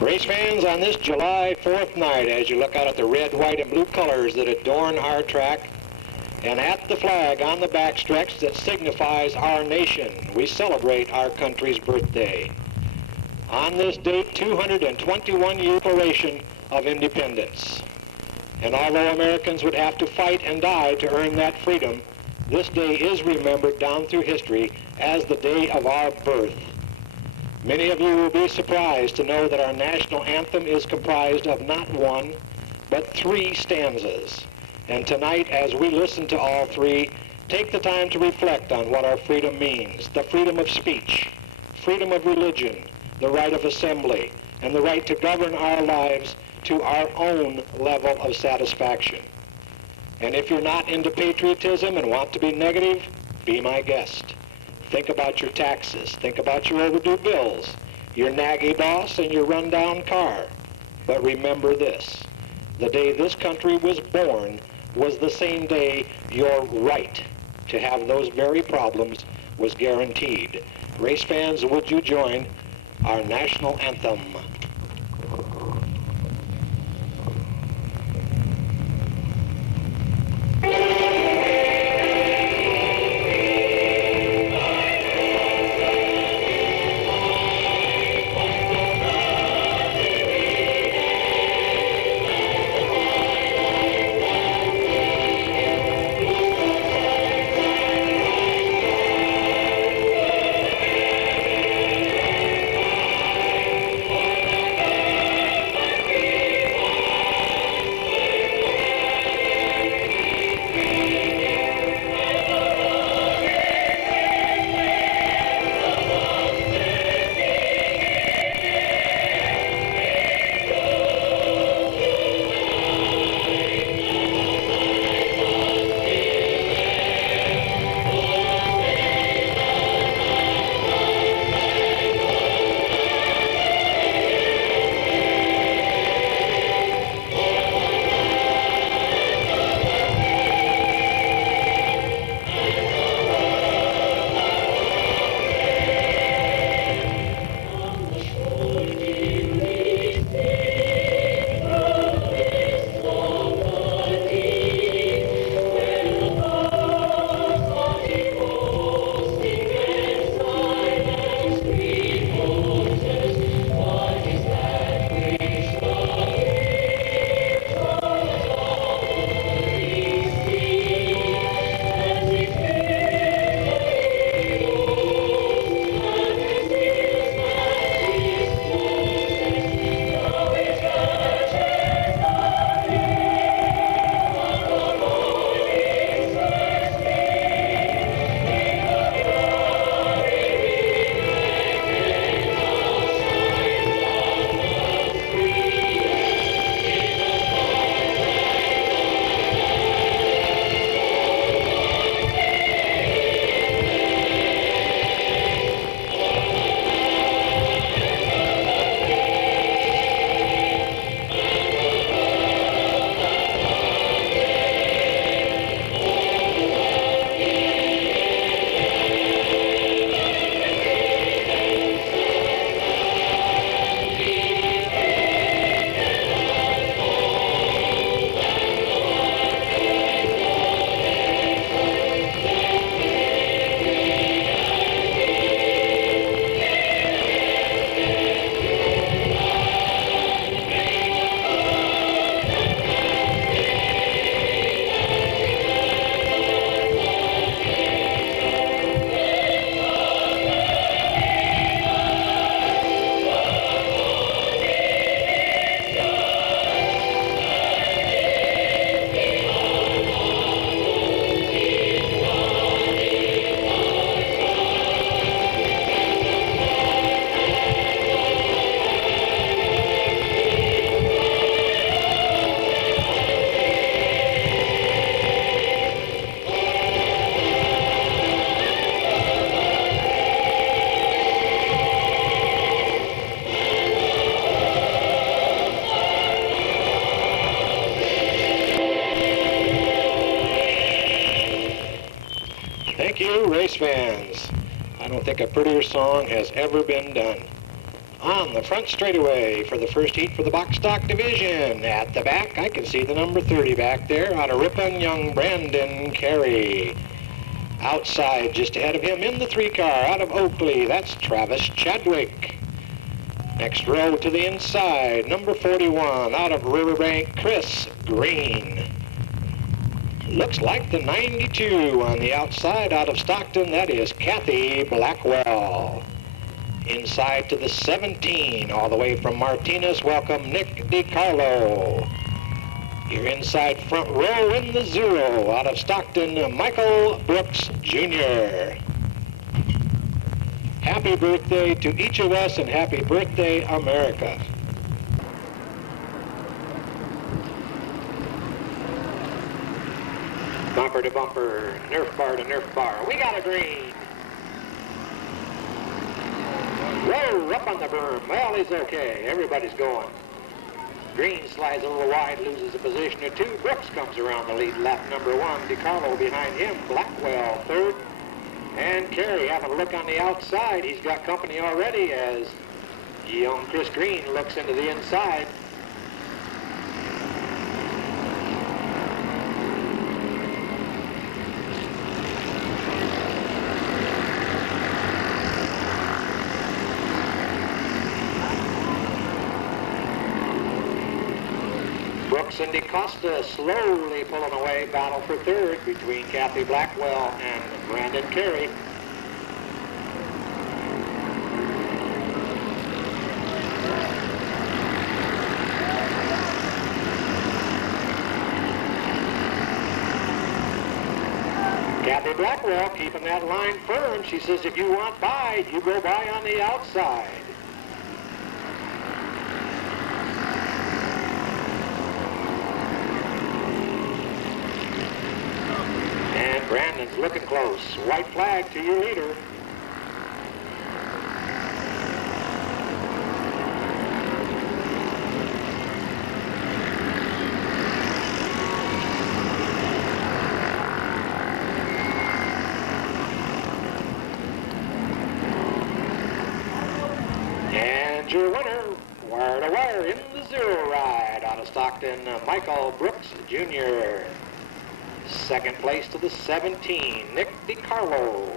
Race fans, on this July 4th night, as you look out at the red, white, and blue colors that adorn our track, and at the flag on the backstretch that signifies our nation, we celebrate our country's birthday. On this date, 221-year declaration of independence. And although Americans would have to fight and die to earn that freedom, this day is remembered down through history as the day of our birth. Many of you will be surprised to know that our national anthem is comprised of not one, but 3 stanzas. And tonight, as we listen to all 3, take the time to reflect on what our freedom means. The freedom of speech, freedom of religion, the right of assembly, and the right to govern our lives to our own level of satisfaction. And if you're not into patriotism and want to be negative, be my guest. Think about your taxes. Think about your overdue bills, your naggy boss, and your rundown car. But remember this. The day this country was born was the same day your right to have those very problems was guaranteed. Race fans, would you join our national anthem? Thank you, race fans. I don't think a prettier song has ever been done. On the front straightaway for the first heat for the box stock division. At the back, I can see the number 30 back there out of Ripon, young Brandon Carey. Outside, just ahead of him in the 3 car out of Oakley, that's Travis Chadwick. Next row to the inside, number 41 out of Riverbank, Chris Green. Looks like the 92 on the outside out of Stockton, that is Kathy Blackwell. Inside to the 17, all the way from Martinez, welcome Nick DiCarlo. Your inside front row in the 0, out of Stockton, Michael Brooks Jr. Happy birthday to each of us, and happy birthday, America. Bumper to bumper, Nerf bar to Nerf bar. We got a green. Whoa, up on the berm. Well, he's okay. Everybody's going. Green slides a little wide, loses a position or 2. Brooks comes around the lead lap, number 1. DiCarlo behind him. Blackwell third. And Carey having a look on the outside. He's got company already as young Chris Green looks into the inside. Brooks and DeCosta slowly pulling away. Battle for third between Kathy Blackwell and Brandon Carey. Kathy Blackwell keeping that line firm. She says if you want by, you go by on the outside. Brandon's looking close. White flag to your leader. And your winner, wire to wire in the 0 ride out of Stockton, Michael Brooks Jr. Second place to the 17, Nick DiCarlo.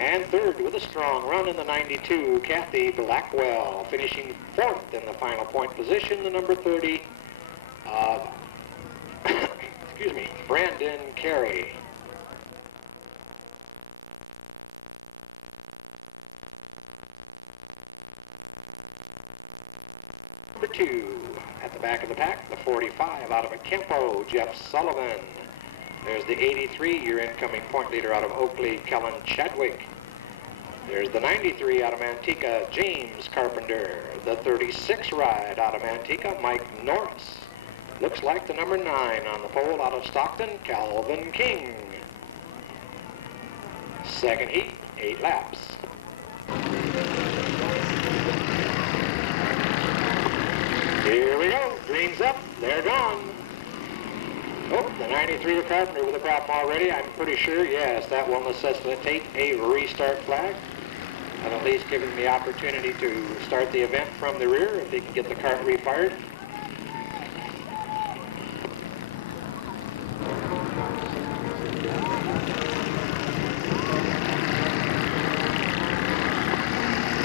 And third with a strong run in the 92, Kathy Blackwell. Finishing 4th in the final point position, the number 30 of, Brandon Carey. Number 2 at the back of the pack, the 45 out of Acampo, Jeff Sullivan. There's the 83, your incoming point leader out of Oakley, Kellen Chadwick. There's the 93 out of Manteca, James Carpenter. The 36 ride out of Manteca, Mike Norris. Looks like the number 9 on the pole out of Stockton, Calvin King. Second heat, 8 laps. Here we go, green's up, they're gone. Oh, the 93 of Carpenter with a problem already. I'm pretty sure, yes, that will necessitate a restart flag. And at least give him the opportunity to start the event from the rear if he can get the cart refired.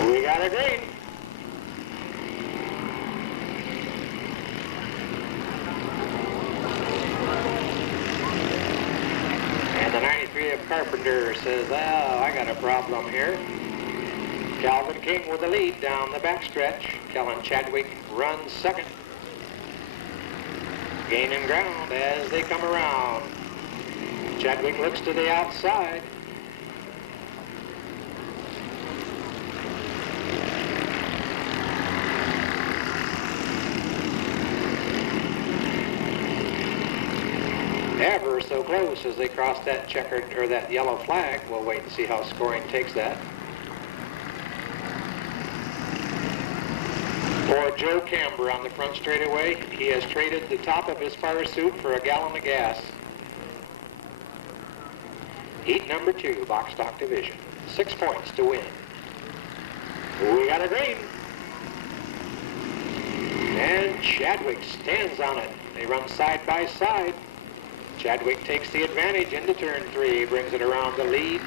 We got a green. The 93 of Carpenter says, oh, I got a problem here. Calvin King with the lead down the backstretch. Kellen Chadwick runs second. Gaining ground as they come around. Chadwick looks to the outside. Ever so close as they cross that checkered or that yellow flag. We'll wait and see how scoring takes that. For Joe Camber on the front straightaway, he has traded the top of his fire suit for a gallon of gas. Heat number 2, box stock division. 6 points to win. We got a green. Chadwick stands on it. They run side by side. Chadwick takes the advantage into turn 3, brings it around the lead.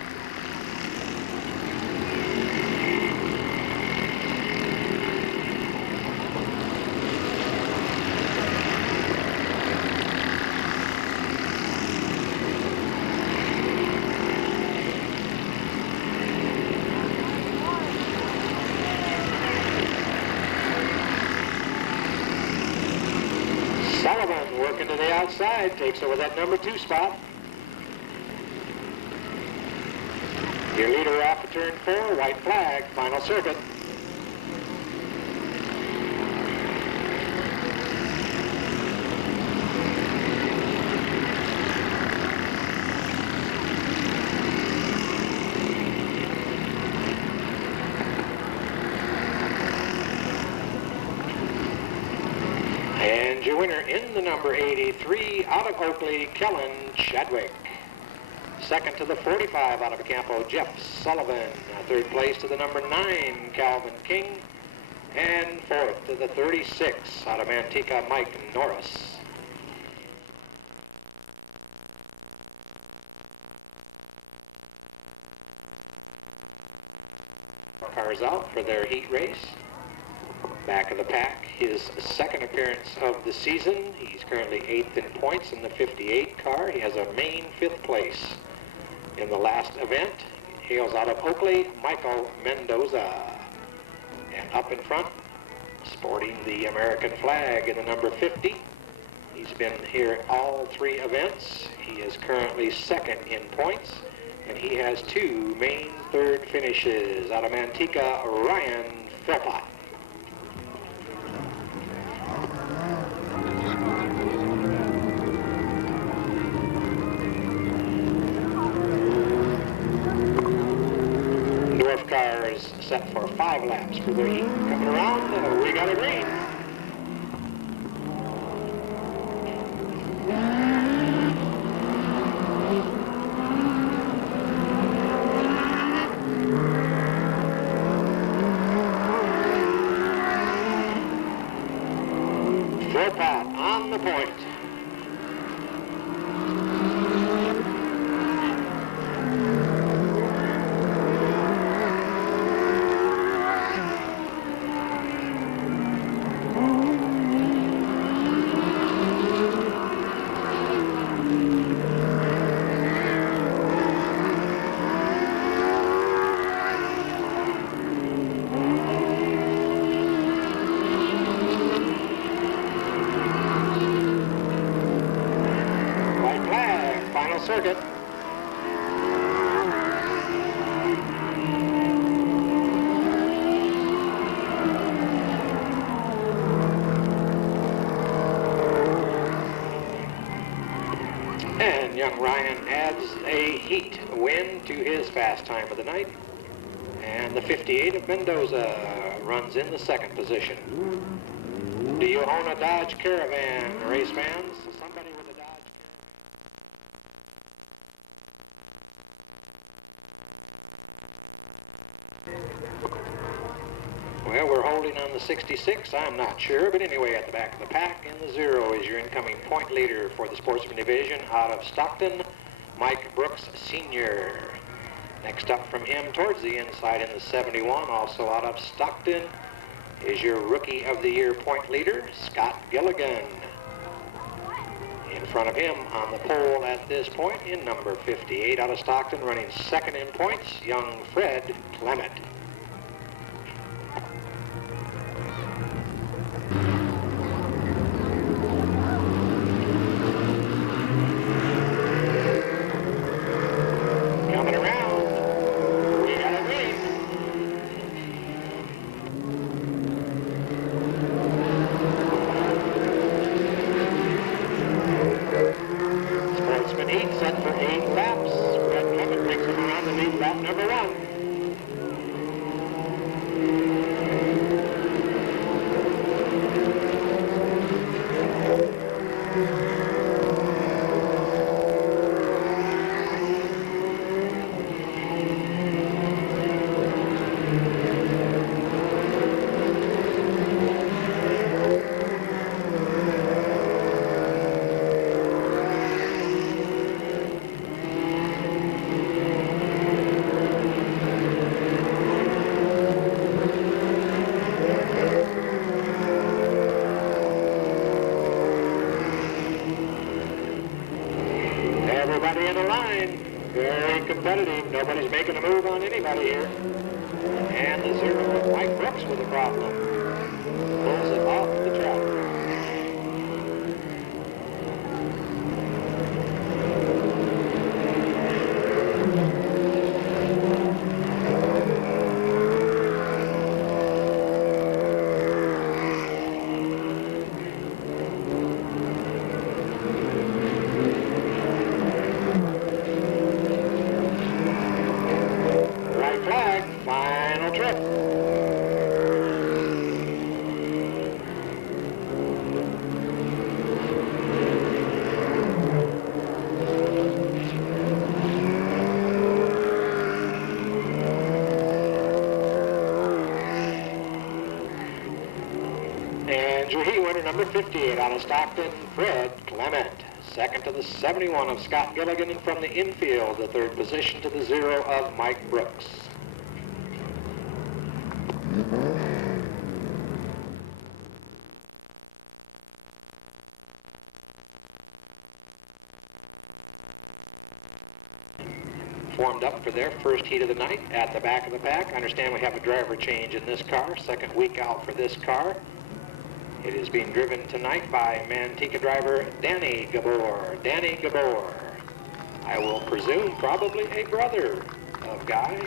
Sullivan working to the outside, takes over that number 2 spot. Your leader off of turn 4, white flag, final circuit. And your winner in the number 83 out of Oakley, Kellen Chadwick. Second to the 45 out of Campo, Jeff Sullivan. Third place to the number 9, Calvin King. And fourth to the 36 out of Manteca, Mike Norris. Cars out for their heat race. Back of the pack, his second appearance of the season. He's currently 8th in points in the 58 car. He has a main 5th place in the last event. Hails out of Oakley, Michael Mendoza. And up in front, sporting the American flag in the number 50. He's been here all 3 events. He is currently 2nd in points, and he has 2 main 3rd finishes. Out of Manteca, Ryan Philpott. Cars set for 5 laps for their heat. Coming around, we got a green. Philpott on the point. Circuit. And young Ryan adds a heat win to his fast time of the night. And the 58 of Mendoza runs in the 2nd position. Do you own a Dodge Caravan, race fans? Somebody with a Dodge Well, we're holding on the 66, I'm not sure, but anyway, at the back of the pack in the 0 is your incoming point leader for the Sportsman Division out of Stockton, Mike Brooks Sr. Next up from him towards the inside in the 71, also out of Stockton, is your Rookie of the Year point leader, Scott Gilligan. In front of him on the pole at this point in number 58 out of Stockton, running 2nd in points, young Fred Clement. Set for 8 laps. Fred Clement brings him around the lead, lap number 1. the end of the line. Very competitive. Nobody's making a move on anybody here. And the 0 Mike Brooks with a problem. Pulls it off the track. Winner number 58 out of Stockton, Fred Clement. Second to the 71 of Scott Gilligan, and from the infield, the third position to the 0 of Mike Brooks. Formed up for their first heat of the night at the back of the pack. I understand we have a driver change in this car, second week out for this car. It is being driven tonight by Manteca driver Danny Gabor. Danny Gabor, I will presume probably a brother of Guy,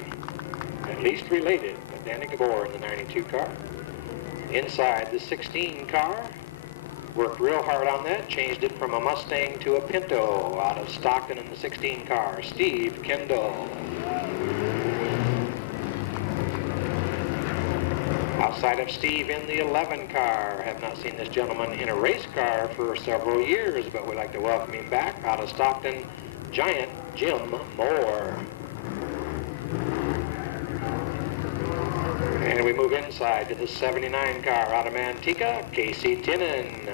at least related, but Danny Gabor in the 92 car. Inside the 16 car, worked real hard on that, changed it from a Mustang to a Pinto out of Stockton in the 16 car, Steve Kendall. Outside of Steve in the 11 car, have not seen this gentleman in a race car for several years, but we'd like to welcome him back out of Stockton, Giant Jim Moore. And we move inside to the 79 car out of Manteca, Casey Tinnen.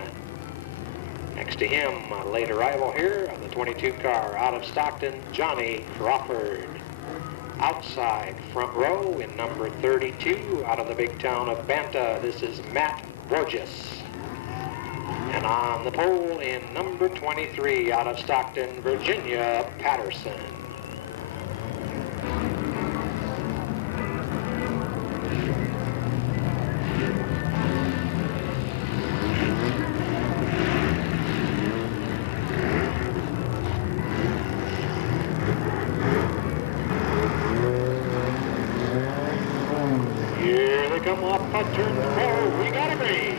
Next to him, a late arrival here of the 22 car out of Stockton, Johnny Crawford. Outside front row in number 32 out of the big town of Banta, this is Matt Borges. And on the pole in number 23 out of Stockton, Virginia Patterson. Come up on turn 4, we got a green.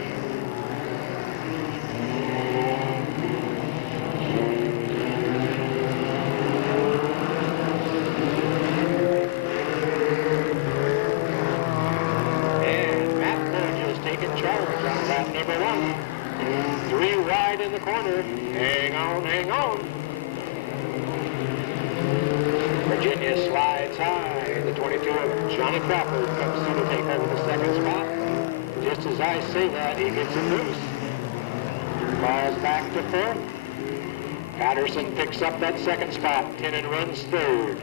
And Matt Burge is taking charge on lap number 1. 3 wide in the corner. Hang on, hang on. Virginia slides high. The 22 of Johnny Crawford comes through to take over the second spot. Just as I say that, he gets it loose. Falls back to 4th. Patterson picks up that second spot. Tinnen runs 3rd.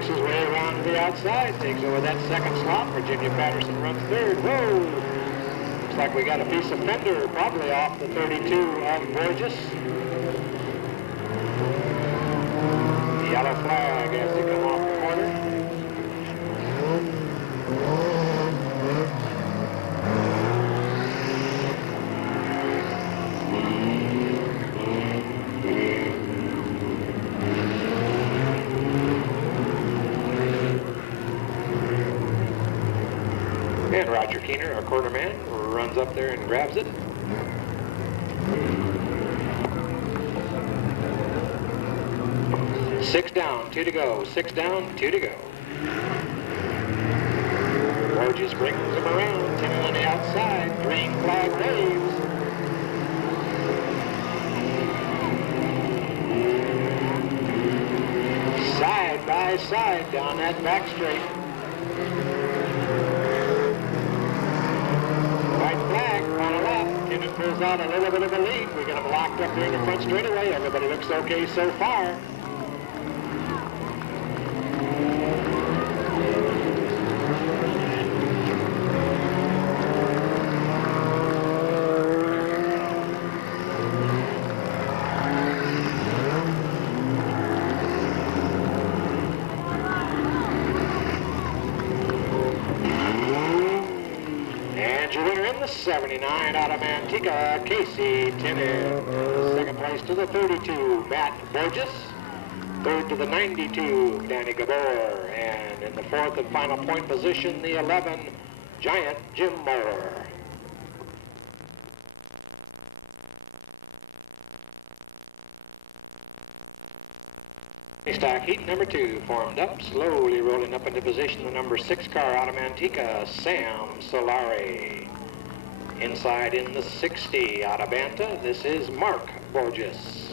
His way around to the outside, takes over that second slot. Virginia Patterson runs 3rd. Whoa! Looks like we got a piece of fender, probably off the 32 of Borges. The yellow flag as they come off the corner. And Roger Keener, our quarter man, runs up there and grabs it. Six down, 2 to go. 6 down, 2 to go. Borges brings them around, 10 on the outside, green flag waves. Side by side down that back straight. White flag on the left. Timmons pulls out a little bit of a lead. We're going to be locked up there in the front straightaway. Everybody looks okay so far. Your winner in the 79 out of Manteca, Casey Timmons. Second place to the 32, Matt Borges. Third to the 92, Danny Gabor. And in the fourth and final point position, the 11, Giant Jim Moore. Stock heat number 2 formed up, slowly rolling up into position, the number 6 car out of Manteca, Sam Solari. Inside in the 60 out of Banta, this is Mark Borges.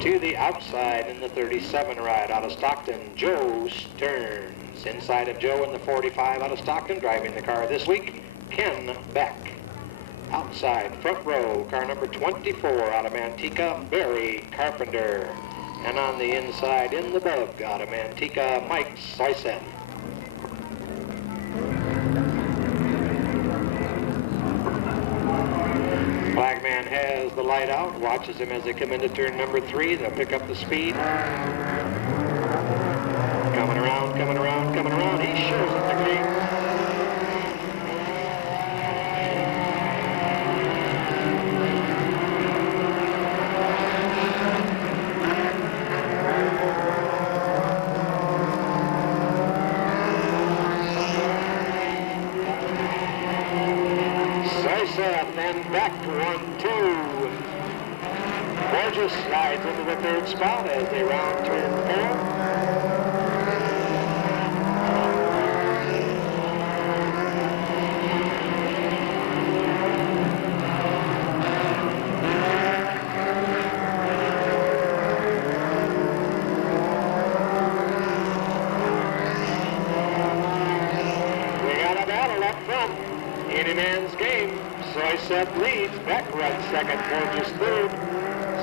To the outside in the 37 ride out of Stockton, Joe Stearns. Inside of Joe in the 45 out of Stockton, driving the car this week, Ken Beck. Outside, front row, car number 24 out of Manteca, Barry Carpenter. And on the inside, in the bug, out of Manteca, Mike Soisen. Flagman has the light out, watches him as they come into turn number 3. They'll pick up the speed. Coming around, coming around, coming around. He shows it the green. Then back to 1-2. Borges slides into the third spot as they round turn 4. We got a battle up front. Any man's game. Soiset leads, Beck runs second, Borges third.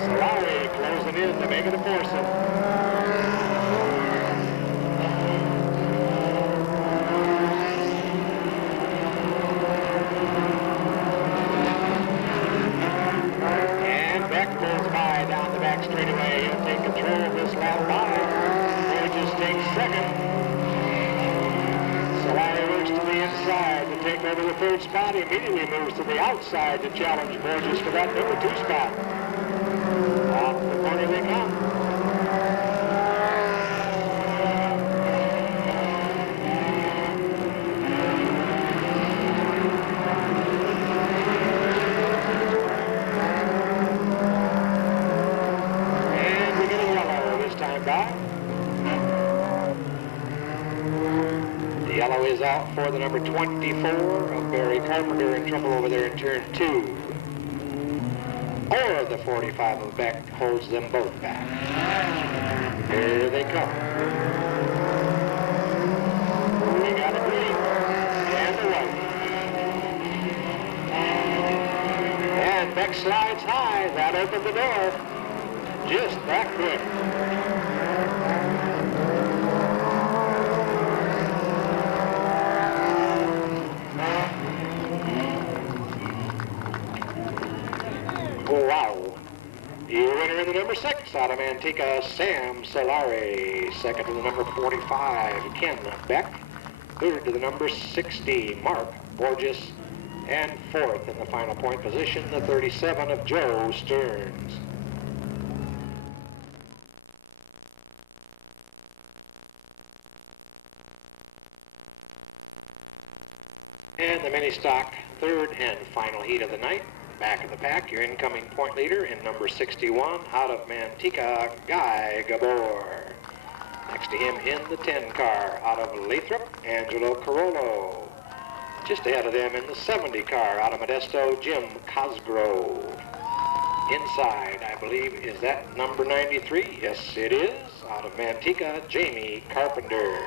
Solari closing in to make it a foursome. And Beck pulls by down the back straightaway. He'll take control of this lap by. Borges takes second. Solari works to the inside to take over the third spot. He immediately moves to the outside to challenge Borges for that number 2 spot. Off the corner they come. And we get a yellow this time by. The yellow is out for the number 24 of Barry Carpenter, in trouble over there in turn 2. Or the 45 of Beck holds them both back. Here they come. We got a green and a white. And Beck slides high. That opened the door. Just that quick. Wow. Your winner in the number 6 out of Manteca, Sam Solari. Second to the number 45, Ken Beck. Third to the number 60, Mark Borges. And fourth in the final point position, the 37 of Joe Stearns. And the mini stock third and final heat of the night. Back of the pack, your incoming point leader in number 61 out of Manteca, Guy Gabor. Next to him in the 10 car out of Lathrop, Angelo Carollo. Just ahead of them in the 70 car out of Modesto, Jim Cosgrove. Inside, I believe, is that number 93? Yes, it is. Out of Manteca, Jamie Carpenter.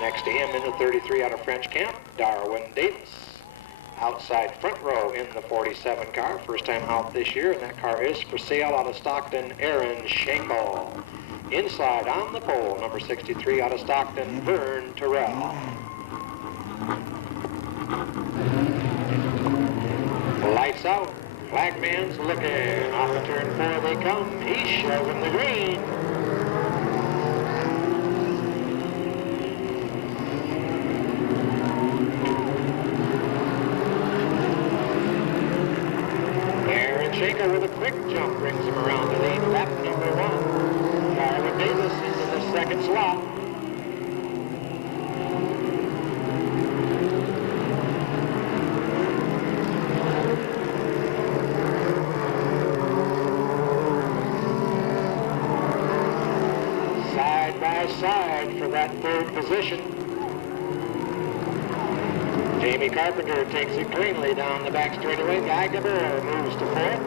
Next to him in the 33 out of French Camp, Darwin Davis. Outside front row in the 47 car, first time out this year, and that car is for sale out of Stockton, Aaron Schenkel. Inside on the pole, number 63 out of Stockton, Vern Terrell. Lights out. Flagman's looking. Off of turn 4 they come. He's shoving the green. Aaron Schenkel with a quick jump brings him around to lead lap number 1. Darwin Davis is in the second slot. Side for that third position. Jamie Carpenter takes it cleanly down the back straightaway. Guy Gabor moves to 4th.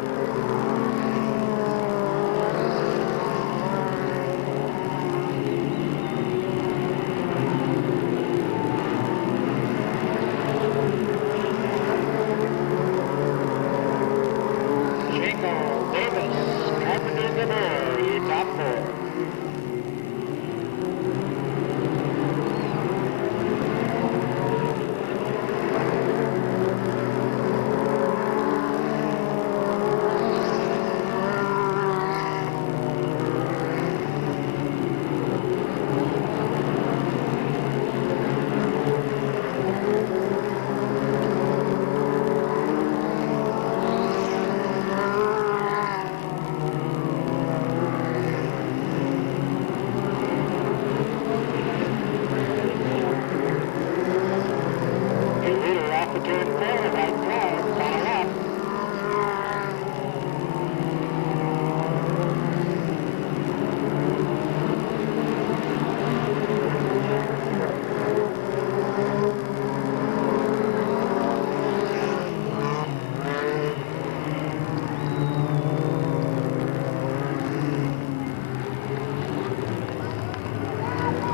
Schenkel, Davis, Carpenter, Gabor, your top 4.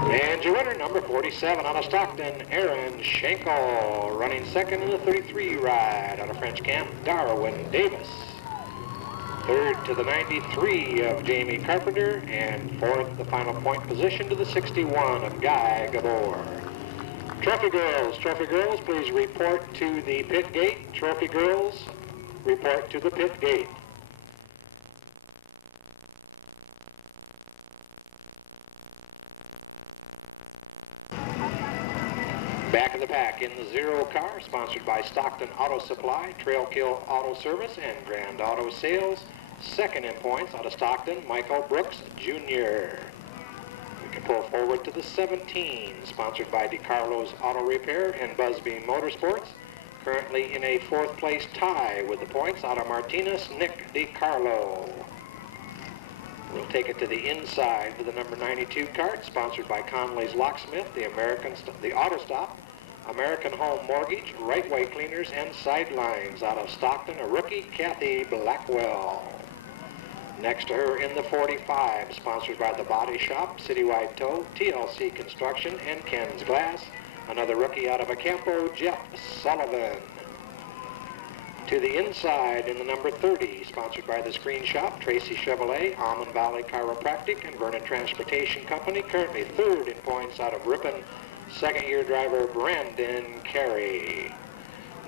And your winner, number 47 out of Stockton, Aaron Schenkel. Running second in the 33 ride out of French Camp, Darwin Davis. Third to the 93 of Jamie Carpenter, and fourth, the final point position to the 61 of Guy Gabor. Trophy girls, please report to the pit gate. Trophy girls, report to the pit gate. Back of the pack in the 0 car, sponsored by Stockton Auto Supply, Trailkill Auto Service, and Grand Auto Sales. Second in points out of Stockton, Michael Brooks Jr. We can pull forward to the 17, sponsored by DeCarlo's Auto Repair and Busby Motorsports. Currently in a 4th place tie with the points out of Martinez, Nick DeCarlo. We'll take it to the inside for the number 92 cart, sponsored by Conley's Locksmith, the Auto Stop, American Home Mortgage, Right Way Cleaners, and Sidelines out of Stockton, a rookie, Kathy Blackwell. Next to her in the 45, sponsored by The Body Shop, Citywide Tow, TLC Construction, and Ken's Glass, another rookie out of Acampo, Jeff Sullivan. To the inside in the number 30, sponsored by the Screen Shop, Tracy Chevrolet, Almond Valley Chiropractic, and Vernon Transportation Company, currently 3rd in points out of Ripon, second-year driver Brandon Carey.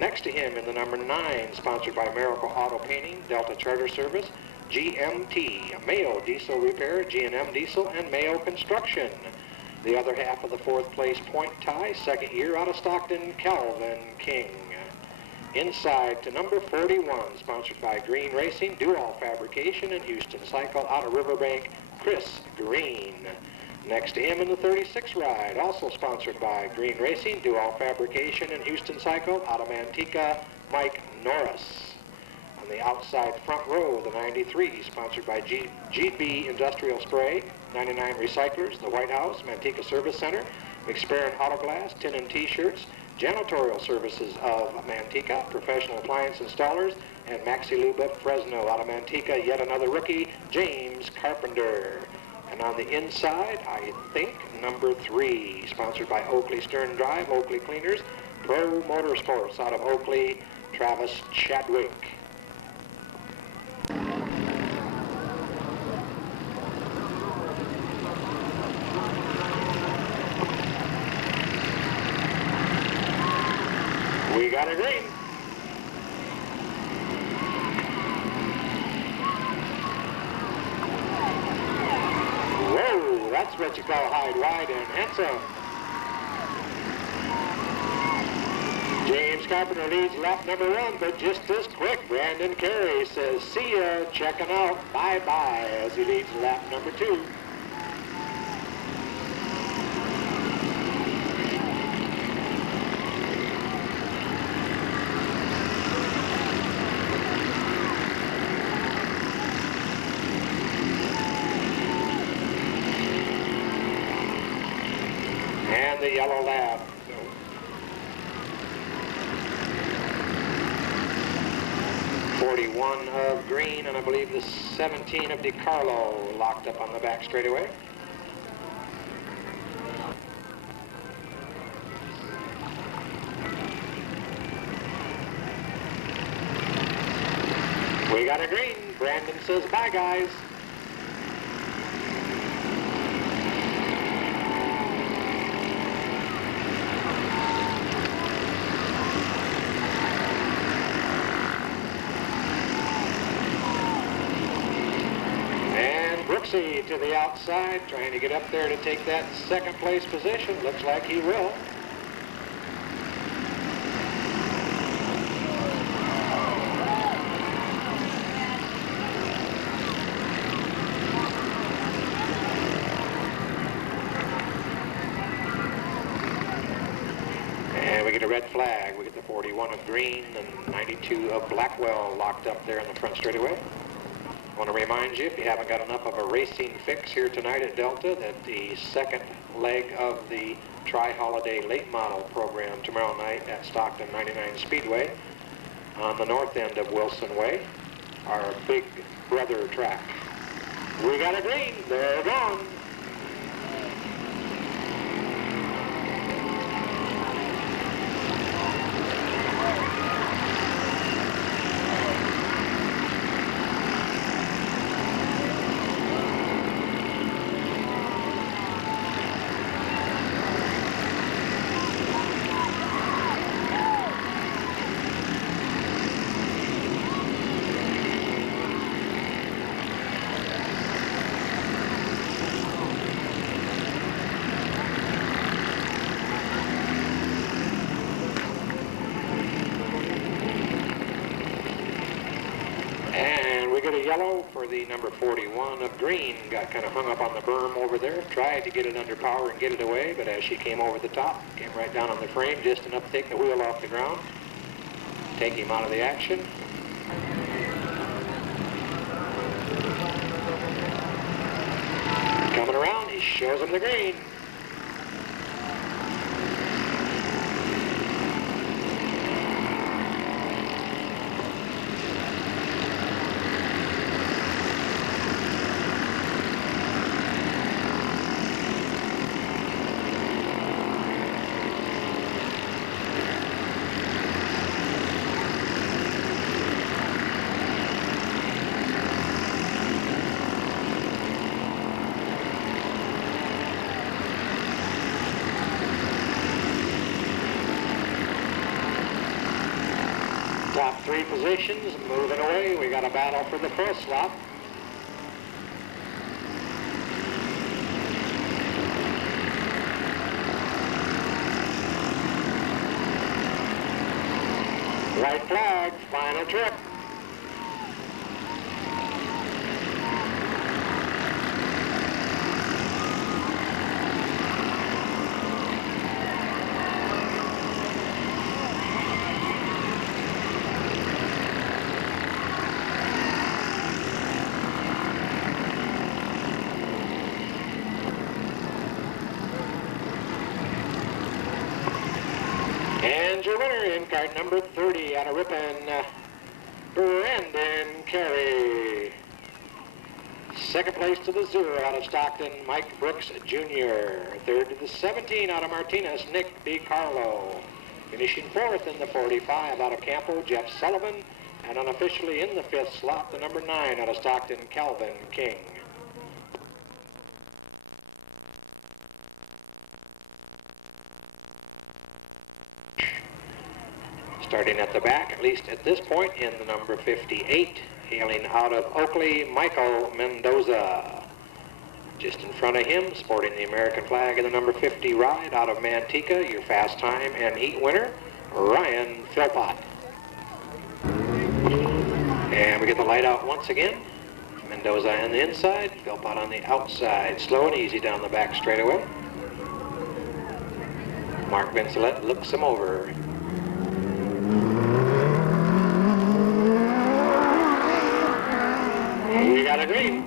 Next to him in the number 9, sponsored by Miracle Auto Painting, Delta Charter Service, GMT, Mayo Diesel Repair, G&M Diesel, and Mayo Construction. The other half of the 4th place point tie, second year out of Stockton, Calvin King. Inside to number 41, sponsored by Green Racing, Do-All Fabrication, and Houston Cycle out of Riverbank, Chris Green. Next to him in the 36 ride, also sponsored by Green Racing, Do-All Fabrication, and Houston Cycle out of Manteca, Mike Norris. On the outside front row, the 93, sponsored by GB Industrial Spray, 99 Recyclers, the White House, Manteca Service Center, McSperrin Auto Glass, Tin and T-shirts, Janitorial Services of Manteca, Professional Appliance Installers, and Maxi Lube of Fresno out of Manteca, yet another rookie, James Carpenter. And on the inside, I think number 3, sponsored by Oakley Stern Drive, Oakley Cleaners, Pro Motorsports out of Oakley, Travis Chadwick. We got a green. Whoa, that's what you call hide wide and handsome. James Carpenter leads lap number 1, but just as quick, Brandon Carey says, see ya, checking out, bye-bye, as he leads lap number 2. And the yellow lab. 41 of Green, and I believe the 17 of DiCarlo locked up on the back straightaway. We got a green. Brandon says bye, guys. Brooksy to the outside, trying to get up there to take that second place position. Looks like he will. And we get a red flag. We get the 41 of Green and 92 of Blackwell locked up there in the front straightaway. I want to remind you, if you haven't got enough of a racing fix here tonight at Delta, that the second leg of the Tri-Holiday Late Model program tomorrow night at Stockton 99 Speedway on the north end of Wilson Way, our big brother track. We got a green. They're gone. Yellow for the number 41 of Green. Got kind of hung up on the berm over there. Tried to get it under power and get it away, but as she came over the top, came right down on the frame, just enough to take the wheel off the ground. Take him out of the action. Coming around, he shows him the green. Top 3 positions, moving away. We got a battle for the first slot. White flag, final trip. your winner in cart number 30 out of Ripon, Brandon Carey. Second place to the 0 out of Stockton, Mike Brooks Jr. Third to the 17 out of Martinez, Nick DiCarlo. Finishing fourth in the 45 out of Campo, Jeff Sullivan. And unofficially in the 5th slot, the number 9 out of Stockton, Calvin King. Starting at the back, at least at this point, in the number 58, hailing out of Oakley, Michael Mendoza. Just in front of him, sporting the American flag in the number 50 ride, out of Manteca, your fast time and heat winner, Ryan Philpott. And we get the light out once again. Mendoza on the inside, Philpott on the outside. Slow and easy down the back straightaway. Mark Vincelette looks him over. We got a green.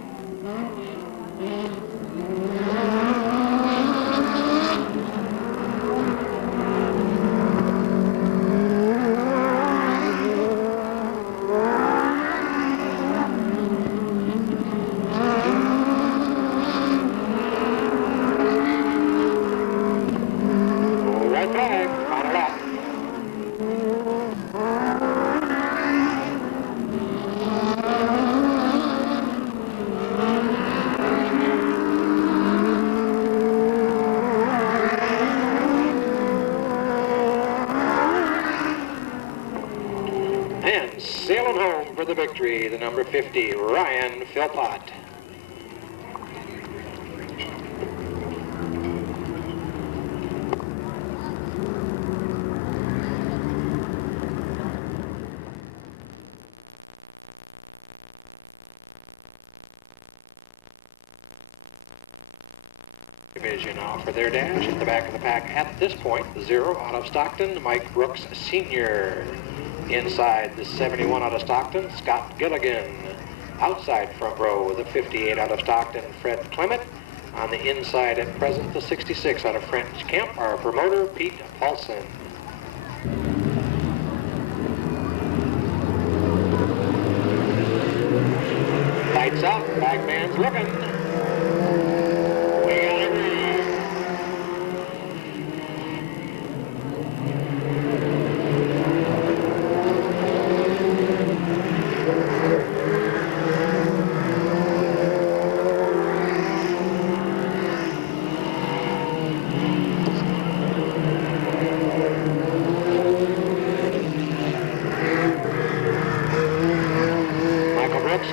Sailing home for the victory, the number 50, Ryan Philpott. Division off for their dash at the back of the pack at this point, the 0 out of Stockton, Mike Brooks Sr. Inside the 71 out of Stockton, Scott Gilligan. Outside front row, the 58 out of Stockton, Fred Clement. On the inside at present, the 66 out of French Camp, our promoter, Pete Paulson. Lights out, bagman's looking.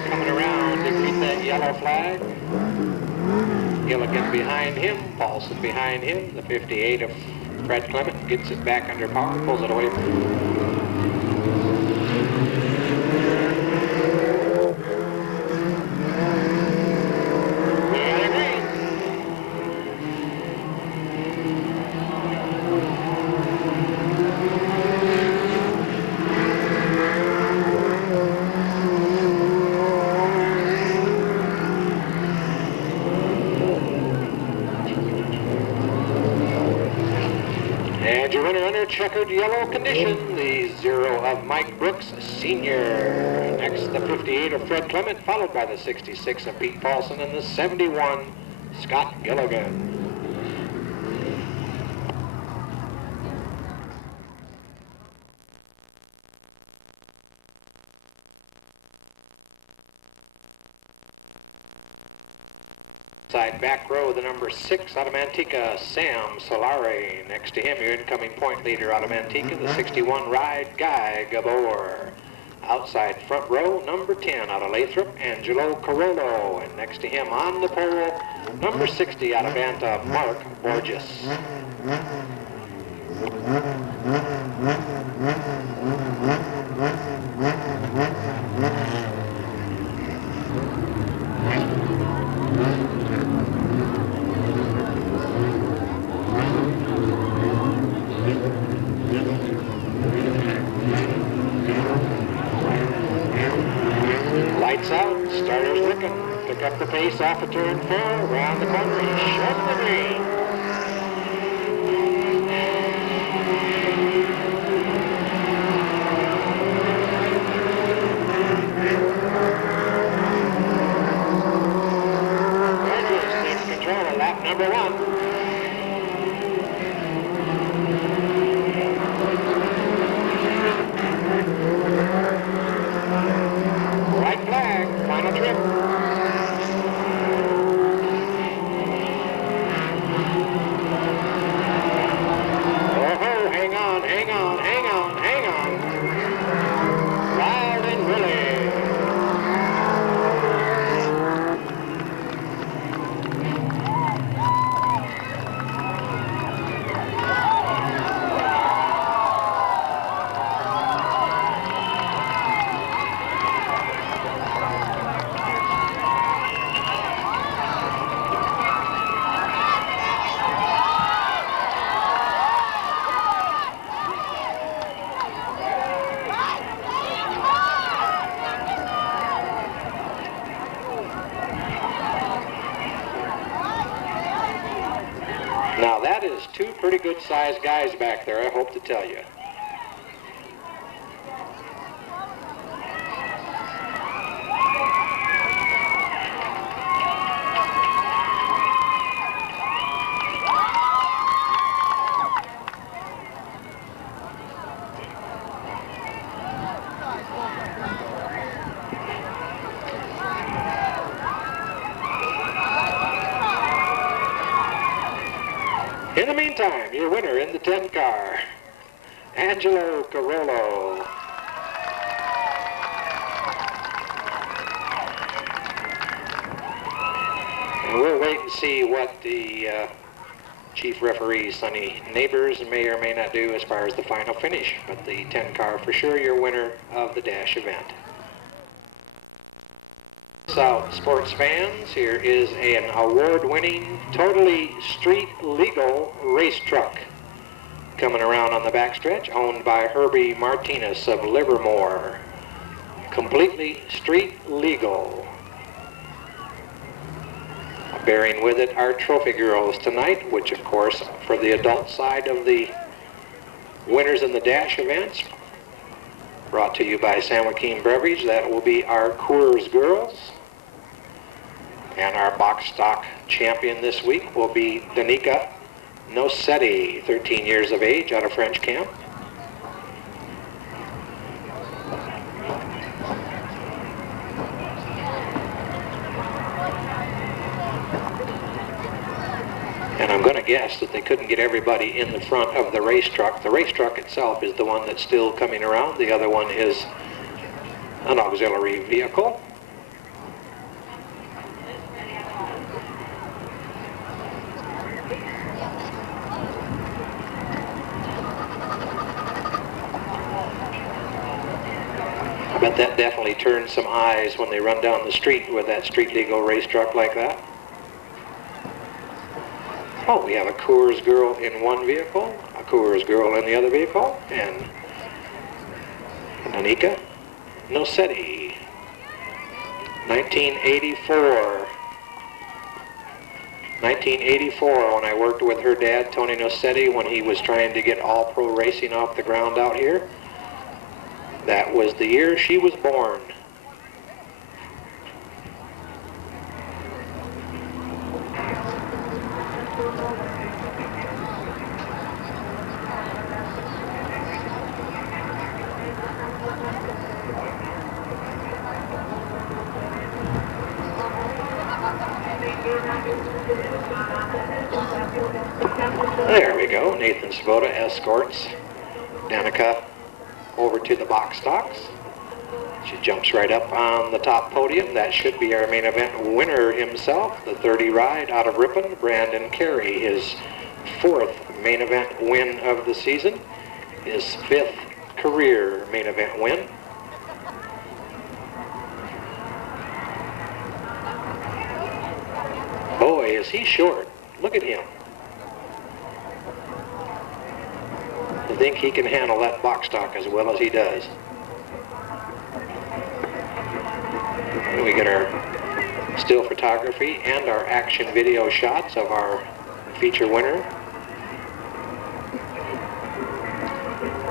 Coming around to greet that yellow flag. Gilligan behind him, Paulson behind him. The 58 of Fred Clement gets it back under power, pulls it away. And your winner under checkered yellow condition, the 0 of Mike Brooks Sr. Next, the 58 of Fred Clement, followed by the 66 of Pete Paulson and the 71, Scott Gilligan. Side back row, the number 6 out of Manteca, Sam Solari. Next to him, your incoming point leader out of Manteca, the 61 ride, Guy Gabor. Outside front row, number 10 out of Lathrop, Angelo Carollo. And next to him on the pole, number 60 out of Anta, Mark Borges. Lights out, starters looking. Pick up the pace off of turn 4, around the corner, shut the green. that is two pretty good-sized guys back there, I hope to tell you. In the meantime, your winner in the 10 car, Angelo Carollo. And we'll wait and see what the chief referee, Sonny Neighbors, may or may not do as far as the final finish. But the 10 car, for sure, your winner of the dash event. South sports fans, here is an award-winning, totally street-legal race truck coming around on the backstretch, owned by Herbie Martinez of Livermore. Completely street-legal. Bearing with it our trophy girls tonight, which of course, for the adult side of the winners in the dash events, brought to you by San Joaquin Beverage, that will be our Coors girls. And our box stock champion this week will be Danica Nocetti, 13 years of age, out of French Camp. And I'm going to guess that they couldn't get everybody in the front of the race truck. The race truck itself is the one that's still coming around. The other one is an auxiliary vehicle. I bet that definitely turns some eyes when they run down the street with that street legal race truck like that. Oh, we have a Coors girl in one vehicle, a Coors girl in the other vehicle, and Danica Nocetti, 1984. 1984, when I worked with her dad, Tony Nocetti, when he was trying to get all pro racing off the ground out here. That was the year she was born. There we go. Nathan Svoboda escorts Danica over to the box stocks. She jumps right up on the top podium. That should be our main event winner himself, the 30 ride out of Ripon, Brandon Carey, his 4th main event win of the season, his 5th career main event win. Boy, is he short. Look at him. I think he can handle that box stock as well as he does. We get our still photography and our action video shots of our feature winner.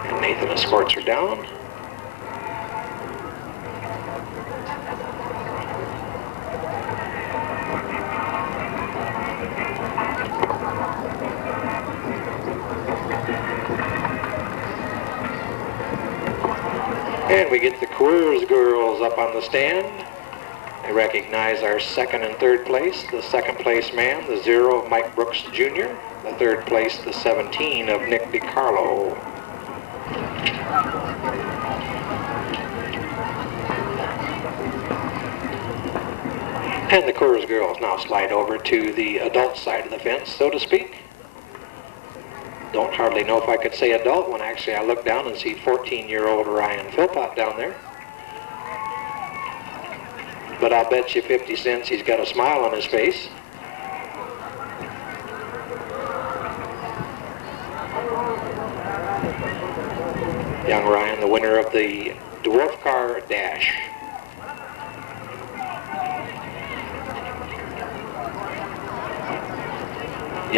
And Nathan escorts her down. And we get the Coors girls up on the stand. They recognize our 2nd and 3rd place. The 2nd place man, the 0 of Mike Brooks Jr. The 3rd place, the 17 of Nick DiCarlo. And the Coors girls now slide over to the adult side of the fence, so to speak. Don't hardly know if I could say adult when actually I look down and see 14-year-old Ryan Philpott down there. But I'll bet you 50 cents he's got a smile on his face. Young Ryan, the winner of the Dwarf Car Dash.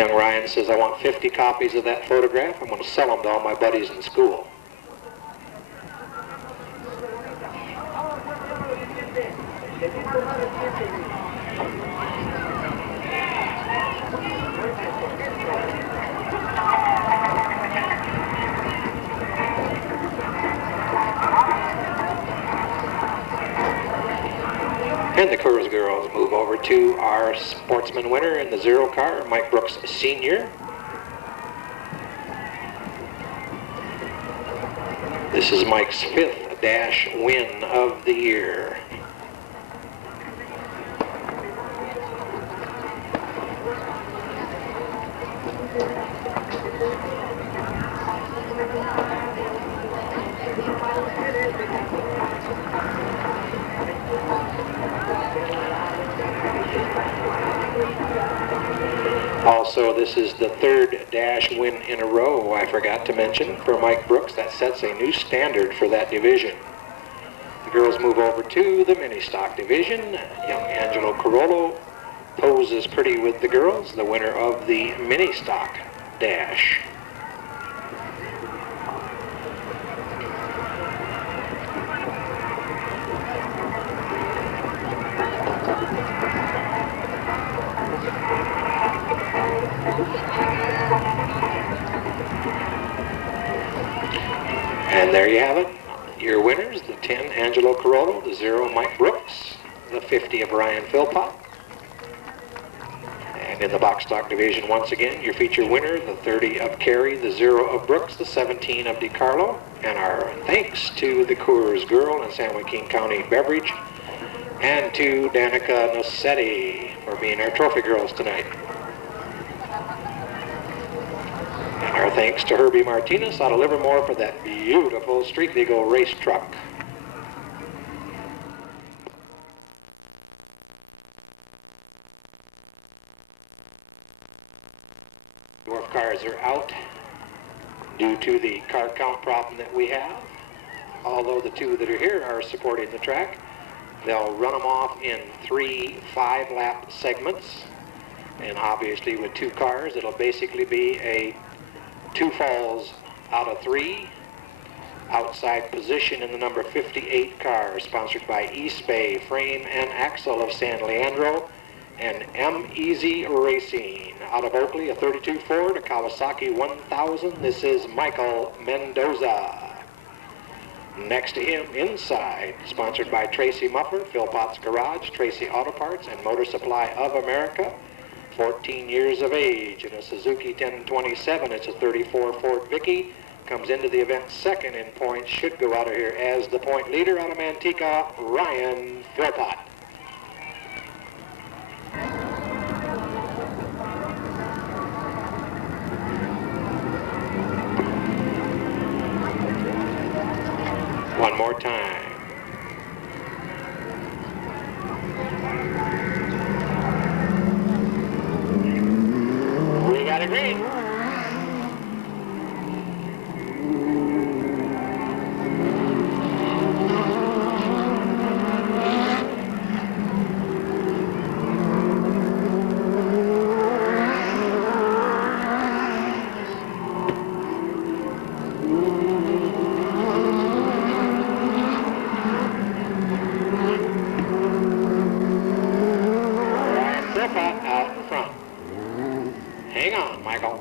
Young Ryan says, I want 50 copies of that photograph. I'm going to sell them to all my buddies in school. And the Coors girls move over to our sportsman winner in the 0 car, Mike Brooks Sr. This is Mike's 5th dash win of the year. Also, this is the 3rd dash win in a row, I forgot to mention, for Mike Brooks. That sets a new standard for that division. The girls move over to the mini stock division. Young Angelo Carollo poses pretty with the girls, the winner of the mini stock dash. And there you have it. Your winners, the 10, Angelo Carollo, the 0, Mike Brooks, the 50 of Ryan Philpott. And in the box stock division, once again, your feature winner, the 30 of Carey, the 0 of Brooks, the 17 of DiCarlo. And our thanks to the Coors Girl and San Joaquin County Beverage, and to Danica Nossetti for being our trophy girls tonight. And our thanks to Herbie Martinez out of Livermore for that beautiful Street Legal race truck. Dwarf cars are out due to the car count problem that we have. Although the 2 that are here are supporting the track, they'll run them off in 3 5-lap segments. And obviously with 2 cars, it'll basically be a 2 falls out of 3 outside position in the number 58 car, sponsored by East Bay Frame and Axle of San Leandro, and M-Easy Racing out of Oakley, a 32 Ford, a Kawasaki 1000. This is Michael Mendoza. Next to him, inside, sponsored by Tracy Muffler, Philpott's Garage, Tracy Auto Parts, and Motor Supply of America. 14 years of age in a Suzuki 1027. It's a 34 Ford Vicky. Comes into the event 2nd in points. Should go out of here as the point leader out of Manteca, Ryan Philpott. One more time. We got a green. Out in front. Hang on, Michael.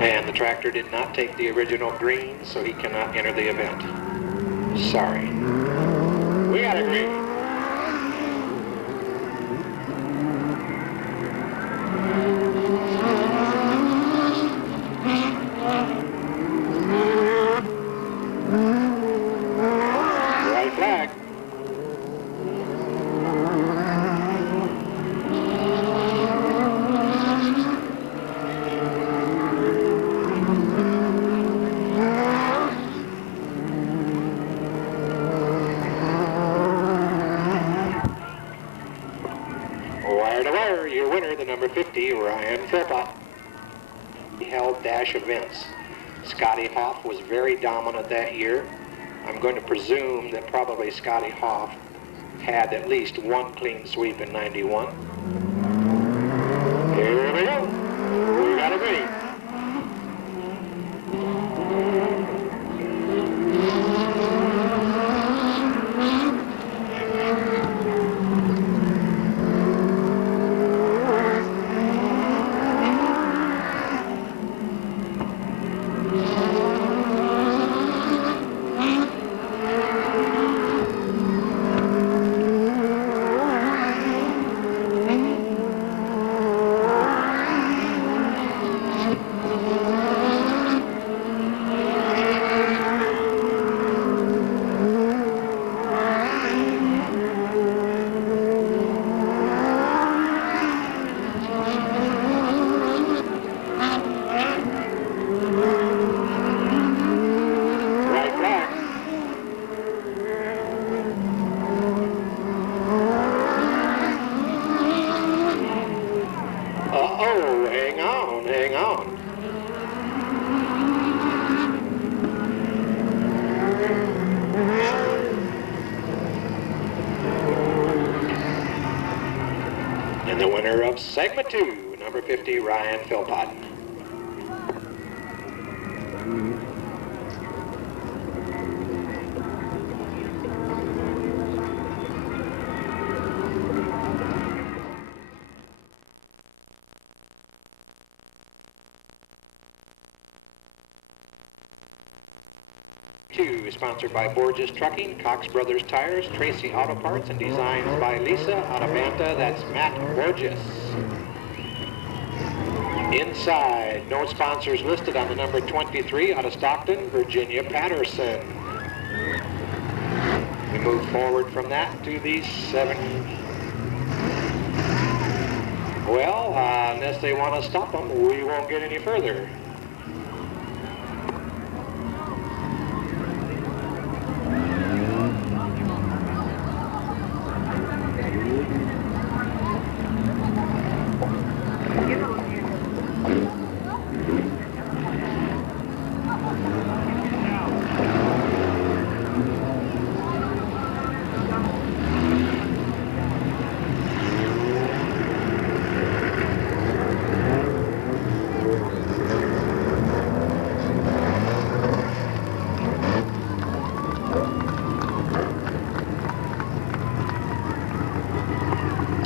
And the tractor did not take the original green, so he cannot enter the event. Sorry. We got a green. White flag. wire, your winner, the number 50, Ryan Philpott. He held dash events. Scotty Hoff was very dominant that year. I'm going to presume that probably Scotty Hoff had at least one clean sweep in 91. Here we go. We got it ready. Uh-oh, hang on, hang on. And the winner of segment 2, number 50, Ryan Philpott. Sponsored by Borges Trucking, Cox Brothers Tires, Tracy Auto Parts, and designs by Lisa out of Manta. That's Matt Borges. Inside, no sponsors listed on the number 23 out of Stockton, Virginia Patterson. We move forward from that to the 7. Well, unless they want to stop them, we won't get any further.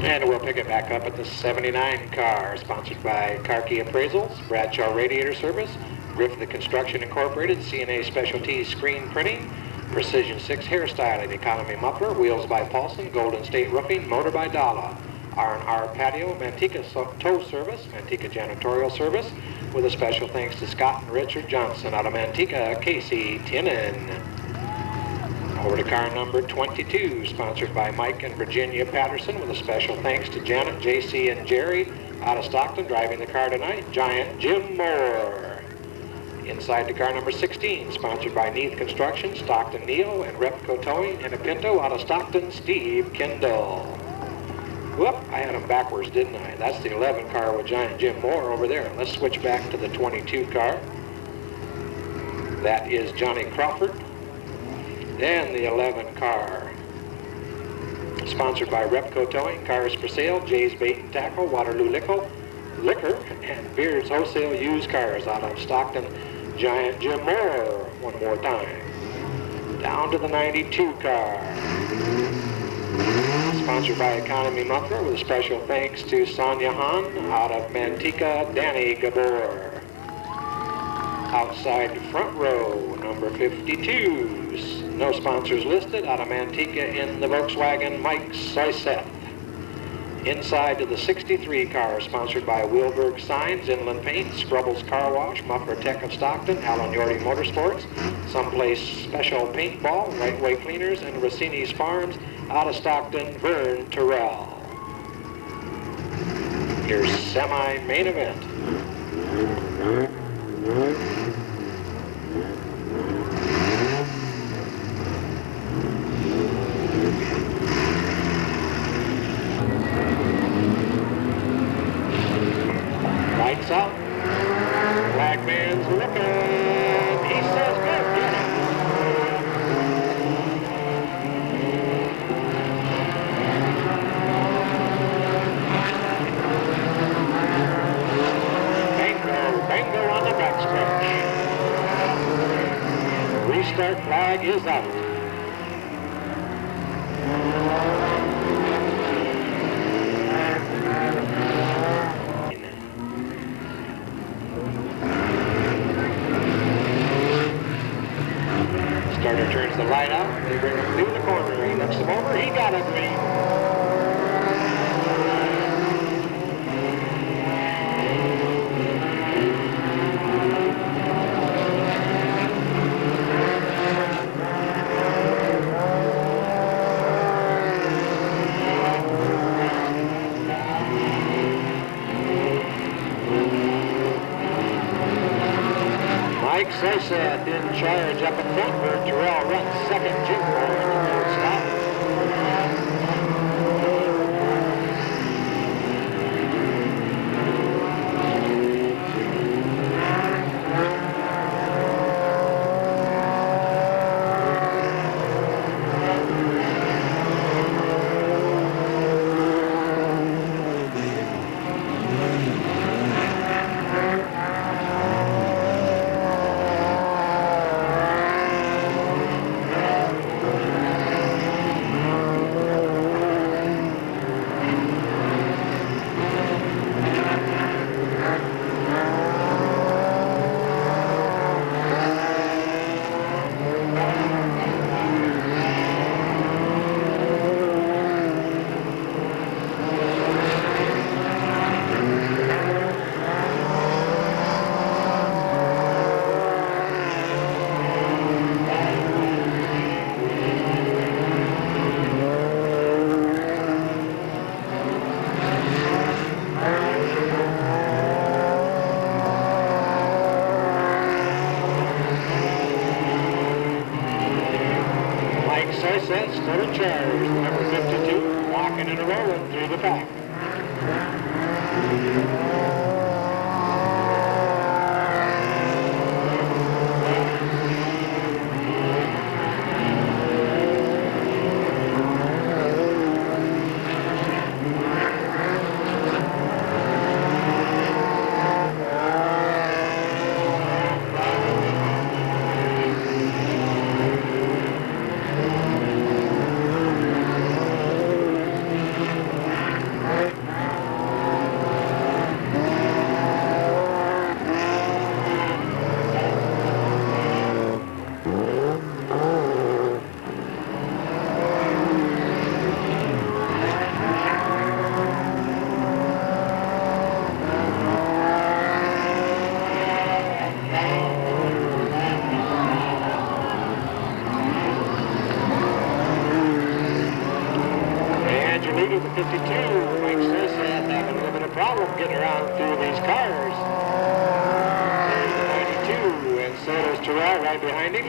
And we'll pick it back up at the 79 car, sponsored by Karki Appraisals, Bradshaw Radiator Service, Griffith Construction Incorporated, CNA Specialties Screen Printing, Precision 6 Hairstyling, Economy Muffler, Wheels by Paulson, Golden State Roofing, Motor by Dalla, R&R Patio, Manteca Tow Service, Manteca Janitorial Service, with a special thanks to Scott and Richard Johnson out of Manteca, Casey Tinnen. Over to car number 22, sponsored by Mike and Virginia Patterson, with a special thanks to Janet, JC, and Jerry out of Stockton. Driving the car tonight, Giant Jim Moore. Inside to car number 16, sponsored by Neath Construction, Stockton Neo, and Repco Towing, and a Pinto out of Stockton, Steve Kendall. Whoop, I had them backwards, didn't I? That's the 11 car with Giant Jim Moore over there. Let's switch back to the 22 car. That is Johnny Crawford. And the 11 car, sponsored by Repco Towing, Cars for Sale, Jay's Bait and Tackle, Waterloo Liquor, and Beard's Wholesale Used Cars out of Stockton, Giant Jim Moore. One more time. Down to the 92 car, sponsored by Economy Muffler, with a special thanks to Sonia Hahn out of Manteca, Danny Gabor. Outside the front row, number 52s. No sponsors listed, out of Manteca in the Volkswagen, Mike Soiseth. Inside to the 63 car, sponsored by Wilberg Signs, Inland Paint, Scrubbles Car Wash, Muffler Tech of Stockton, Alan Yorty Motorsports, Someplace Special Paintball, Right Way Cleaners, and Rossini's Farms, out of Stockton, Vern Terrell. Your semi-main event. lights out. Black man's looking. He says good. Get it. Bingo on the backstretch. Restart flag is out. Starter turns the light out. They bring him through the corner. He looks him over. He got it green. Mike Sosa in charge up in front where Terrell runs second. Jim Moore in the third stop. Sosa still in charge, number 52, walking and rolling through the pack. Leading the 52, Mike Sosa having a little bit of problem getting around through these cars. There's the 92, and so does Terrell right behind him.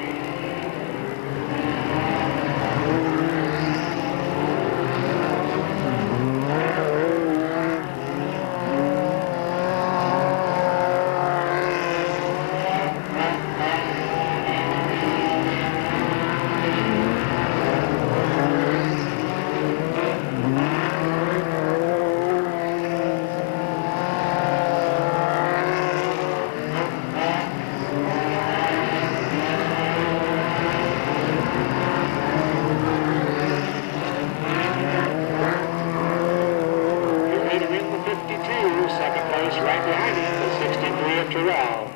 Right behind him, the 63 of Terrell.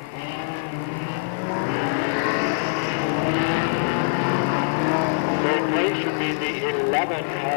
Third place should be the 11